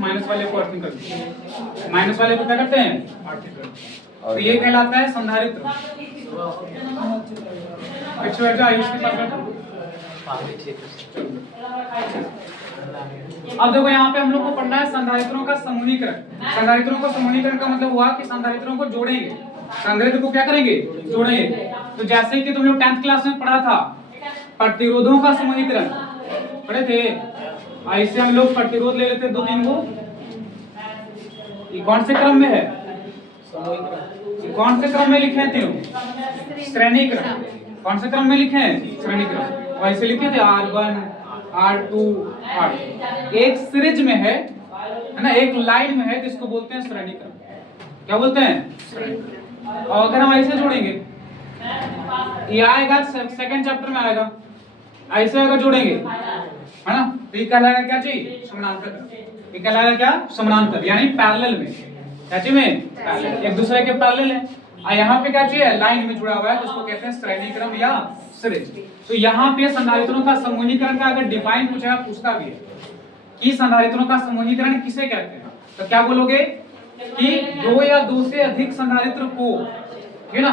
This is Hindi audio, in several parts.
माइनस वाले को अर्थिंग करते हैं, माइनस वाले को क्या करते हैं, तो ये कहलाता है संधारित्र। आयुष के पास बैठो। अब देखो यहाँ पे हम लोग को पढ़ना है संधारित्रों का समूहीकरण। संधारित्रों का समूहीकरण का मतलब हुआ कि संधारित्रों को जोड़ेंगे, संधारित्र को क्या करेंगे, जोड़ेंगे। तो जैसे कि तुम लोग 10th क्लास में पढ़ा था प्रतिरोधों का समूहीकरण पढ़े थे, ऐसे हम लोग प्रतिरोध ले लेते 2-3 को। ये कौन से क्रम में है, कौन से क्रम में लिखे हैं तीनों, श्रेणी क्रम। कौन से क्रम में लिखे हैं, श्रेणी क्रम। वैसे लिखे थे R1 R2 R2, एक सीरीज में है ना, एक लाइन में है, जिसको बोलते हैं श्रेणी क्रम। क्या बोलते हैं। और अगर हम ऐसे जोड़ेंगे, ये आएगा सेकंड चैप्टर में आएगा, ऐसे अगर जोड़ेंगे है ना, तो ये कहलाएगा क्या चीज, समानांतर। ये कहलाएगा क्या, समानांतर, यानी पैरेलल में। क्या चीज में, पैरेलल, एक दूसरे के पैरेलल है। और यहाँ पे क्या चीज है, लाइन में जुड़ा हुआ है, जिसको कहते हैं श्रेणी क्रम या सीरीज। तो यहाँ पे संधारित्रों का समूहीकरण का अगर डिफाइन पूछता भी है कि संधारित्रों का समूहीकरण किसे कहते हैं, तो क्या बोलोगे कि 2 या 2 से अधिक संधारित्र को, है ना,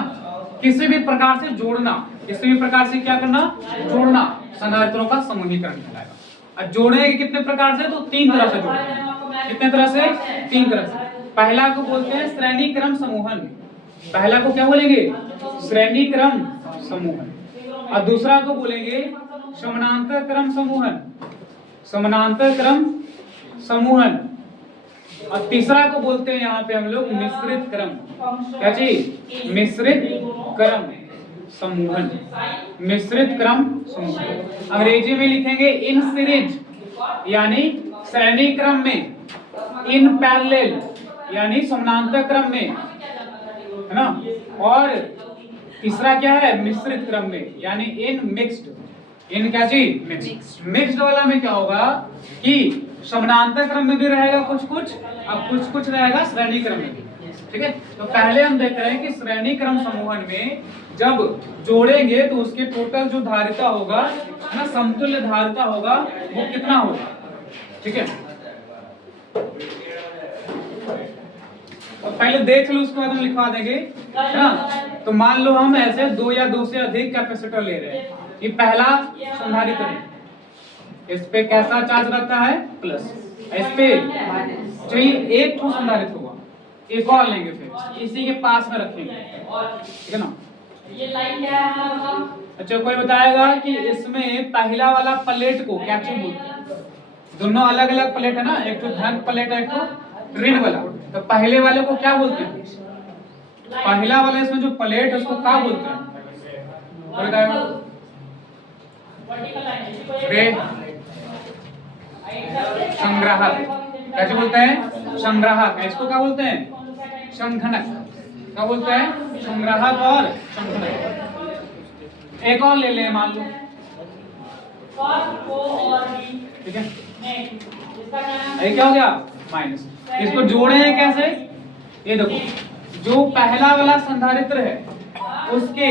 किसी भी प्रकार से जोड़ना, किसी भी प्रकार से क्या करना, जोड़ना, संधारित्रों का समूहीकरण कहलाएगा। और जोड़ेंगे कितने प्रकार से, तो 3 तरह से जोड़ेंगे। कितने तरह से, 3 तरह से। पहला को बोलते हैं श्रेणी क्रम समूहन, पहला को क्या बोलेंगे, श्रेणी क्रम समूहन। और दूसरा को बोलेंगे समानांतर क्रम समूहन, समानांतर क्रम समूहन। और तीसरा को बोलते हैं यहाँ पे हम लोग मिश्रित क्रम। क्या चीज, मिश्रित क्रम समूहन, मिश्रित क्रम समूहन। अंग्रेजी में लिखेंगे इन सीरीज यानी श्रेणी क्रम में, इन पैरेलल यानी समानांतर क्रम में, है ना। और तीसरा क्या है, मिश्रित क्रम में, यानी इन मिक्स्ड। इन क्या चीज, मिक्स्ड। मिक्स्ड वाला में क्या होगा कि समानांतर क्रम में भी रहेगा कुछ कुछ, अब कुछ कुछ रहेगा श्रेणी क्रम में भी। ठीक है, तो पहले हम देख रहे हैं कि श्रेणी क्रम समूहन में जब जोड़ेंगे तो उसके टोटल जो धारिता होगा ना, समतुल्य धारिता होगा, वो कितना होगा। ठीक है, तो पहले देख लो, उसके बाद हम लिखवा देंगे, है ना। तो मान लो हम ऐसे 2 या 2 से अधिक कैपेसिटर ले रहे हैं। ये पहला संधारित्र है, इस पे कैसा चार्ज रहता है, प्लस। इस पे चाहिए एक ठो संधारित्र होगा, एक और लेंगे, फिर इसी के पास में रखेंगे। ठीक है ना। ये लाइन क्या है, अच्छा, कोई बताएगा कि इसमें पहला वाला प्लेट को क्या चीज बोलते हैं। दोनों अलग अलग प्लेट है ना, एक तो धन प्लेट है, एक तो ऋण वाला। तो पहले वाले को क्या बोलते हैं, पहला वाला इसमें जो प्लेट है उसको क्या बोलते हैं, कोई बताएगा। संग्राहक, कैसे बोलते हैं, संग्राहक। इसको क्या बोलते हैं, संघनक। क्या बोलते हैं, संग्राहक और संघनक। एक और ले लें, मान लो, ठीक है, ये क्या हो गया, माइनस। इसको जोड़े हैं कैसे, ये देखो, जो पहला वाला संधारित्र है उसके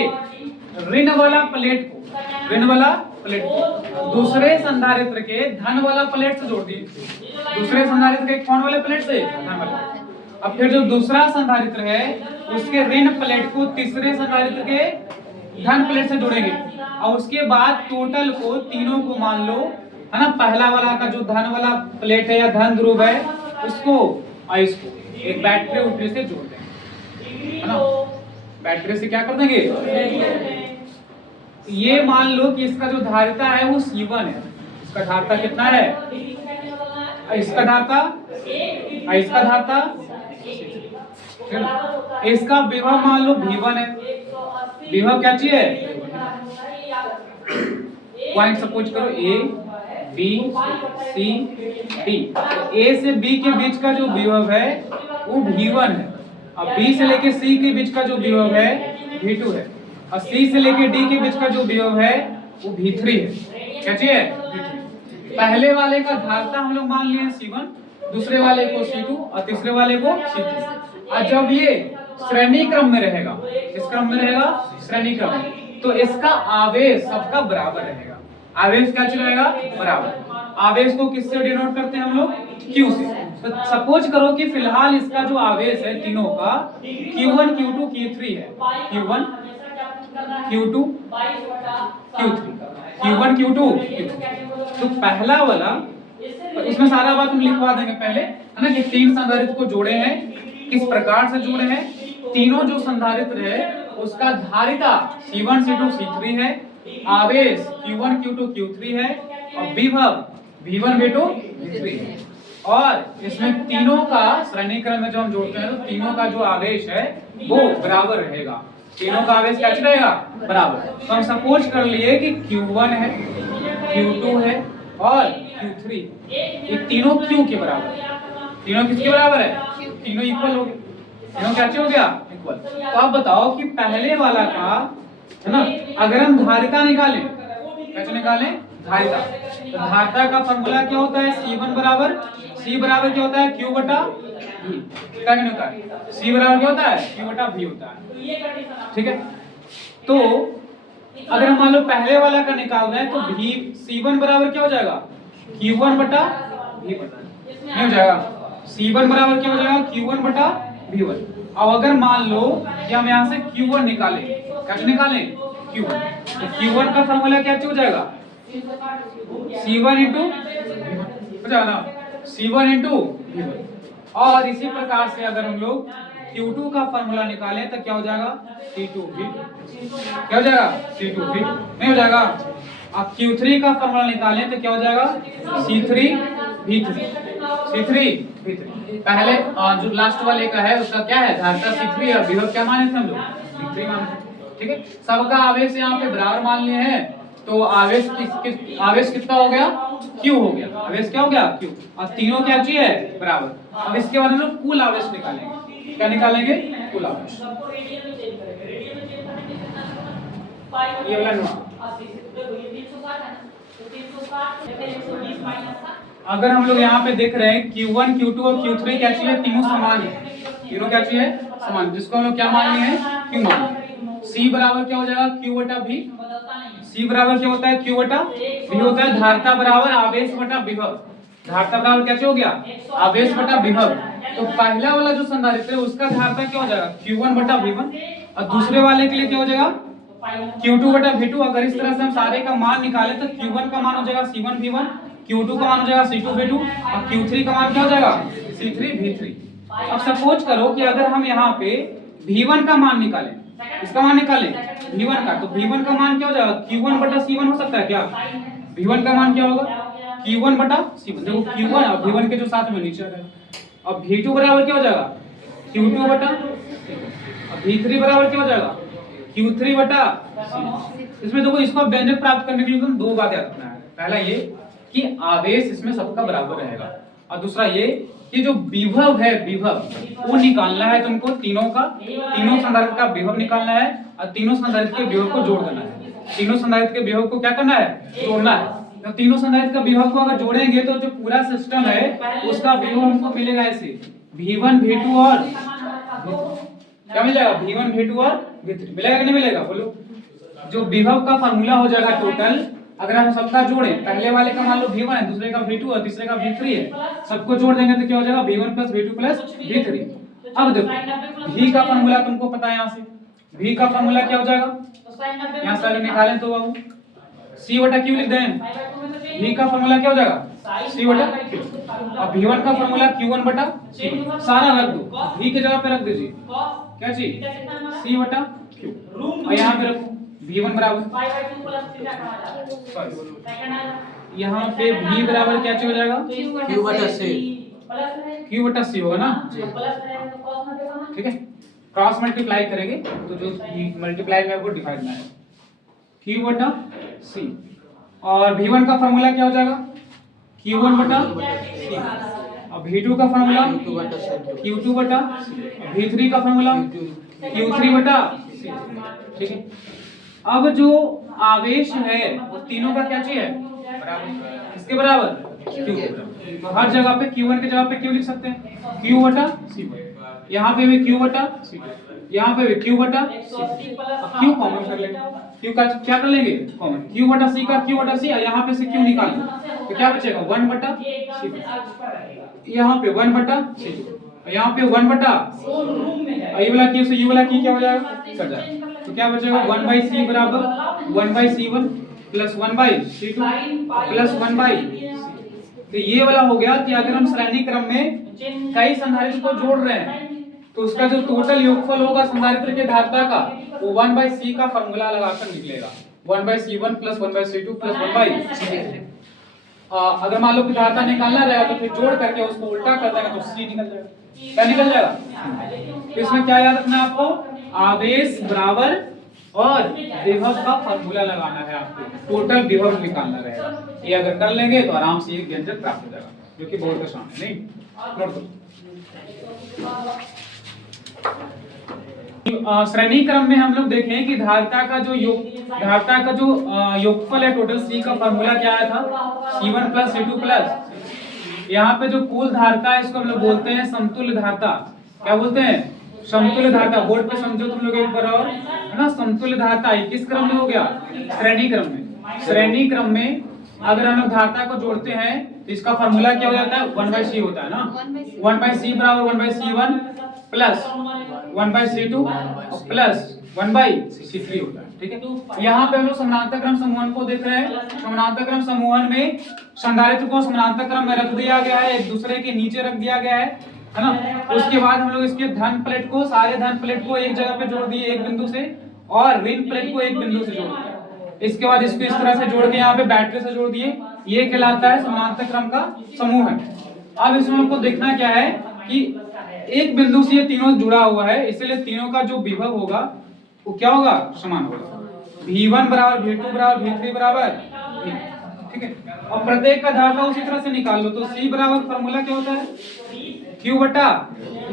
ऋण वाला प्लेट को, ऋण वाला प्लेट को दूसरे संधारित्र के धन वाला प्लेट से जोड़ दिए। दूसरे संधारित्र के कौन वाले प्लेट से, धन वाले। अब फिर जो दूसरा संधारित्र है उसके ऋण प्लेट को तीसरे संधारित्र के धन प्लेट से जोड़ेंगे। और उसके बाद टोटल को, तीनों को मान लो, है ना, पहला वाला का जो धन वाला प्लेट है या धन ध्रुव है उसको और इसको एक बैटरी उठने से जोड़ देंगे, है ना। बैटरी से क्या कर देंगे, ये मान लो कि इसका जो धारिता है वो C1 है। इसका धारिता कितना है, इसका धारिता, इसका धारिता, इसका विभव मान लो V1 है। विभव क्या चाहिए, पॉइंट सपोज करो A B C D। A से B के बीच का जो विभव है वो V1 है, और B से लेके C के बीच का जो विभव है V2 है, और C से लेके D के बीच का जो विभव है वो V3 है। क्या चाहिए, V3। पहले वाले का धारिता हम लोग मान लिए C1, दूसरे वाले को C2 और तीसरे वाले को C3। और जब ये श्रेणी क्रम में रहेगा, इस क्रम में रहेगा श्रेणी क्रम, तो इसका आवेश सबका बराबर रहेगा। आवेश क्या रहेगा, बराबर। आवेश को किससे डिनोट करते हैं हम लोग, Q से। तो सपोज करो कि फिलहाल इसका जो आवेश है तीनों का Q1 Q2 Q3 है, Q1 Q2 Q3, Q1 Q2 Q3। तो पहला वाला, तो इसमें सारा बात हम लिखवा देंगे पहले, है ना, कि तीन संधारित्र को जोड़े हैं, किस प्रकार से जोड़े हैं। तीनों जो संधारित्र है उसका धारिता C1 C2 C3 है, आवेश Q1 Q2 Q3 है, और विभव V1 V2 V3 है। और इसमें तीनों का श्रेणी क्रम में जो हम जोड़ते हैं तो तीनों का जो आवेश है वो बराबर रहेगा। तीनों का आवेश क्या रहेगा? बराबर। तो हम सपोज कर लिए कि Q1 है, Q2 है और Q3, ये तीनों Q के बराबर है। तीनों किसके बराबर है? तीनों इक्वल हो गए। तीनों क्या हो गया? इक्वल। तो आप बताओ कि पहले वाला का, है ना, अगर हम धारिता निकालें, कैसे निकालें? धारिता। तो धारिता का फॉर्मूला क्या होता है? C1 बराबर, C बराबर क्या होता है? Q बटा V। क्या होता है? C बराबर क्या होता है? Q बटा V होता है। ठीक है। तो अगर हम मान लो पहले वाला का निकाल रहे हैं तो V C1 बराबर क्या हो जाएगा? Q1 बटा V1 नहीं हो जाएगा। C1 बराबर क्या हो जाएगा? Q1 बटा V1। अब अगर मान लो कि हम यहाँ से Q1 निकालें, कैसे निकालें? Q1, तो Q1 का फॉर्मूला क्या हो जाएगा? C1 इंटू हो जाएगा ना, C1 इंटू V1। और इसी प्रकार से अगर हम लोग Q2 का फॉर्मूला निकालें तो क्या हो जाएगा? C2V। क्या हो जाएगा? C2V नहीं हो जाएगा। अब Q3 का फॉर्मूला निकालें तो क्या हो जाएगा? C3V3। C3V3 पहले जो लास्ट वाले का है उसका क्या है? धारिता C3 और विभव क्या माने थे हम लोग? V3 माने थे। ठीक है। सबका आवेश यहाँ पे बराबर मान लिए हैं, तो आवेश आवेश कितना हो गया? Q हो गया। आवेश क्या हो गया? Q। और तीनों क्या चाहिए? बराबर। अब इसके बाद हम लोग कुल आवेश निकालेंगे। क्या निकालेंगे? कुल आवेश। ये वाला अगर हम लोग यहाँ पे देख रहे हैं Q1 Q2 और Q3 क्या चाहिए? तीनों समान है। तीनों क्या चाहिए? समान, जिसको हम लोग क्या मान लिए हैं? Q मान। C बराबर क्या हो जाएगा? Q बटा V। C बराबर क्या होता है? Q बटा V होता है। धारिता बराबर आवेश बटा विभव। धारिता बराबर क्या हो गया? आवेश बटा विभव। तो पहला वाला जो संधारित्र है उसका धारिता क्या हो जाएगा? Q1 बटा V1। और दूसरे वाले के लिए क्या हो जाएगा? Q2 बटा V2। अगर इस तरह से हम सारे का मान निकाले तो Q1 का मान हो जाएगा C1 V1, Q2 का मान हो जाएगा C2 V2 और Q3 का मान क्या हो जाएगा? C3 V3। अब सपोज करो कि अगर हम यहाँ पे V1 का मान निकालें, इसका मान निकालें V1 का, तो V1 का मान क्या हो जाएगा? Q1 बटा C1 हो सकता है क्या? V1 का मान क्या होगा? Q1 बटा C1। देखो Q1 और V1 के जो साथ में नीचे आ जाएगा। अब V2 बराबर क्या हो जाएगा? Q2 बटा, और V3 बराबर क्या हो जाएगा? Q3 बटा C। इसमें देखो, इसको व्यंजक प्राप्त करने के लिए तुम दो बातें रखना है। पहला ये कि आवेश इसमें सबका बराबर रहेगा, और दूसरा ये कि जो विभव है, विभव वो निकालना है तुमको। तीनों संधारित्र का विभव निकालना है और तीनों संधारित्र के विभव को जोड़ देना है। तीनों संधारित्र के विभव को क्या करना है? जोड़ना है। तो तीनों संधारित्र का विभव को अगर जोड़ेंगे तो जो पूरा सिस्टम है उसका विभव हमको मिलेगा ऐसे, V1 V2 और क्या मिल जाएगा? V1 V2 और V3 मिलेगा कि नहीं मिलेगा? बोलो। जो विभव का फार्मूला हो जाएगा टोटल, अगर हम सबका जोड़ें, पहले वाले का मान लो V1 है, दूसरे का V2 है, तीसरे का V3 है, सबको जोड़ देंगे तो क्या हो जाएगा? V1 plus V2 plus V3। अब देखो V का फार्मूला तुमको पता है, यहाँ से V का फार्मूला क्या हो जाएगा? यहाँ से निकालें तो बाबू C बटा Q लिख दें। V का फार्मूला क्या हो जाएगा? C बटा Q। अब V1 का फार्मूला Q1 बटा C। सारा रख दो, V के जगह पे रख दीजिए क्या चीज? C बटा Q। और यहाँ पे रखो V1 बराबर, यहाँ पे V बराबर क्या हो जाएगा? Q बटा C। Q बटा C होगा ना? ठीक है। क्रॉस मल्टीप्लाई करेंगे तो जो मल्टीप्लाई में वो डिवाइड में आएगा, Q बटा C। और V1 का फार्मूला क्या हो जाएगा? Q1 बटा C। और V2 का फार्मूला Q2 बटा C। V3 का फार्मूला Q3 बटा C। ठीक है। अब जो आवेश है वो तीनों का क्या चाहिए? बराबर। इसके बराबर Q। तो हर जगह पे Q1 की जगह पे Q लिख सकते हैं, Q बटा C। यहाँ पे भी Q बटा C, यहाँ पे भी Q बटा C। अब Q कॉमन कर लेंगे। Q का क्या कर लेंगे? कॉमन। Q बटा C का Q बटा C, यहाँ पे से Q निकाल लो तो क्या बचेगा? 1 बटा C। यहाँ पे 1/C2, यहाँ पे 1/, ये वाला की से ये वाला की क्या हो जाएगा, कट जाएगा। तो क्या बचेगा 1/C बराबर 1/C1 प्लस 1/C2 प्लस 1/, तो ये वाला हो गया कि अगर हम श्रेणी क्रम में कई संधारित्र को जोड़ रहे हैं तो उसका जो टोटल योगफल होगा संधारित्र के धारता का वो 1/C का फॉर्मूला लगाकर निकलेगा, 1/C1 plus 1/C2 plus 1/C। अगर मान लो कि धारता निकालना रहेगा तो फिर जोड़ करके उसको उल्टा कर देगा तो C निकल जाएगा। क्या निकल जाएगा? तो इसमें क्या याद रखना है आपको, आवेश बराबर और विभव का फॉर्मूला लगाना है आपको, टोटल विभव निकालना रहेगा। ये अगर कर लेंगे तो आराम से एक व्यंजक प्राप्त हो जाएगा, जो कि बहुत आसान है। नहीं नोट दो। श्रेणी क्रम में हम लोग देखें कि धारता का जो योगफल है टोटल C का फॉर्मूला क्या आया था, C1 प्लस C2 प्लस, यहाँ पे जो कुल धारता है इसको हम लोग बोलते हैं समतुल्य धारता। क्या बोलते हैं? समतुल्य धारता। बोर्ड पे समझो तुम लोग एक बार और, है ना। समतुल्य धारता किस क्रम में हो गया? श्रेणी क्रम में। श्रेणी क्रम में अगर हम लोग धारता को जोड़ते हैं तो इसका फॉर्मूला क्या हो जाता है, 1/C होता है ना। 1/C बराबर 1/C1 plus 1/C2 plus 1/C3 होता है। ठीक है, यहाँ पे हम लोग समानांतर क्रम समूहन को देख रहे हैं। समानांतर क्रम समूहन में संधारित्र को समानांतर क्रम में रख दिया गया है, एक दूसरे के नीचे रख दिया गया है ना। उसके बाद हम लोग इसके धन प्लेट को, सारे धन प्लेट को एक जगह पे जोड़ दिए एक बिंदु से, और ऋण प्लेट को एक बिंदु से जोड़ दिया। इसके बाद इसको इस तरह से जोड़ के यहाँ पे बैटरी से जोड़ दिए। ये कहलाता है समानांतर क्रम का समूह है। अब इसमें हमको देखना क्या है कि एक बिंदु से ये तीनों जुड़ा हुआ है, इसलिए तीनों का जो विभव होगा वो क्या होगा, समान होगा। V1 बराबर V2 बराबर V3 बराबर V। ठीक है, और प्रत्येक का धारता उसी तरह से निकाल लो। तो C बराबर फॉर्मूला क्या होता है, Q बटा V।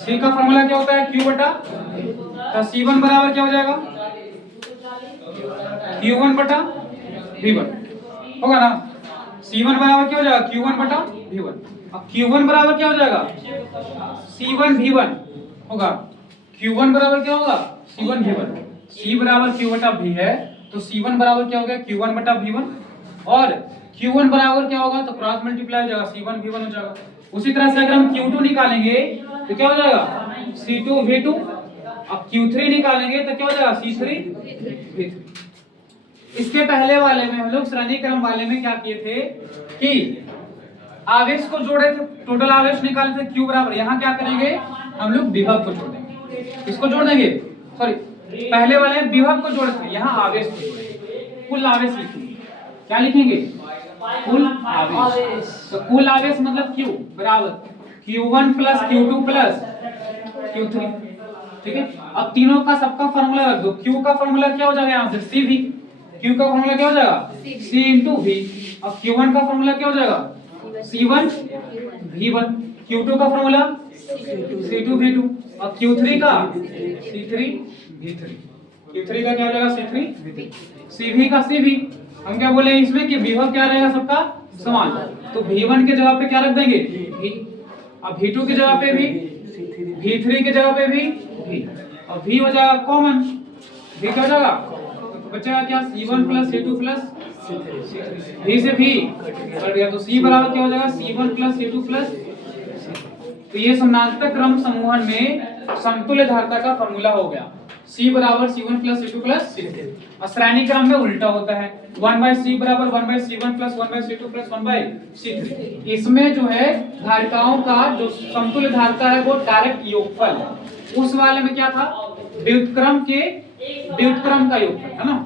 C का फॉर्मूला क्या होता है, Q बटा V। तो C1 बराबर क्या हो जाएगा, Q1 बटा V1 होगा ना। C1 बराबर क्या हो जाएगा, Q1 बटा V1। अब Q1 बराबर क्या हो जाएगा, C1 V1 होगा। Q1 बराबर क्या होगा, C1 V1। C बराबर Q बटा V है तो C1 बराबर क्या हो गया, Q1 बटा V1, और Q1 बराबर क्या होगा, तो क्रॉस मल्टीप्लाई हो जाएगा, C1 V1 हो जाएगा। उसी तरह से अगर हम Q2 निकालेंगे तो क्या हो जाएगा, C2 V2। अब Q3 निकालेंगे तो क्या हो जाएगा, C3 V3। इसके पहले वाले में हम लोग श्रेणी क्रम वाले में क्या किए थे कि आवेश को जोड़े थे, टोटल आवेश निकाले थे Q बराबर। यहाँ क्या करेंगे, हम लोग विभव को जोड़ेंगे। किसको जोड़ देंगे, सॉरी पहले वाले विभव को जोड़े थे, यहाँ आवेश को जोड़ेंगे। कुल आवेश लिखेंगे, क्या लिखेंगे, कुल आवेश। तो कुल आवेश मतलब Q बराबर Q1 plus Q2 plus Q3। ठीक है, अब तीनों का सबका फॉर्मूला रख दो। Q का फॉर्मूला क्या हो जाएगा, यहाँ से CV। Q का फॉर्मूला क्या हो जाएगा, C इंटू V। अब Q1 का फॉर्मूला क्या हो जाएगा, C1 V1। Q2 का फॉर्मूला C2 V2। और Q3 का C3 V3। Q3 का क्या हो जाएगा, C3 V3। CV का CV। हम क्या बोले इसमें कि विभव क्या रहेगा सबका समान, तो V1 के जगह पे क्या रख देंगे, V। अब V2 की जगह पे भी, V3 की जगह पे भी V, और V हो जाएगा कॉमन। V क्या हो जाएगा, तो बचेगा क्या, C1 plus C2 plus V से V कट गया, तो C बराबर क्या हो जाएगा, C1 प्लस C2 प्लस। तो ये समानांतर क्रम समूहन में समतुल्य धारता का फॉर्मूला हो गया, C बराबर C1 plus C2 plus C3। और श्रेणी क्रम में उल्टा होता है, 1/C बराबर 1/C1 plus 1/C2 plus 1/C3। इसमें जो है धारिताओं का जो समतुल्य धारता है वो डायरेक्ट योगफल है। उस वाले में क्या था, व्युत्क्रम का योगफल है ना।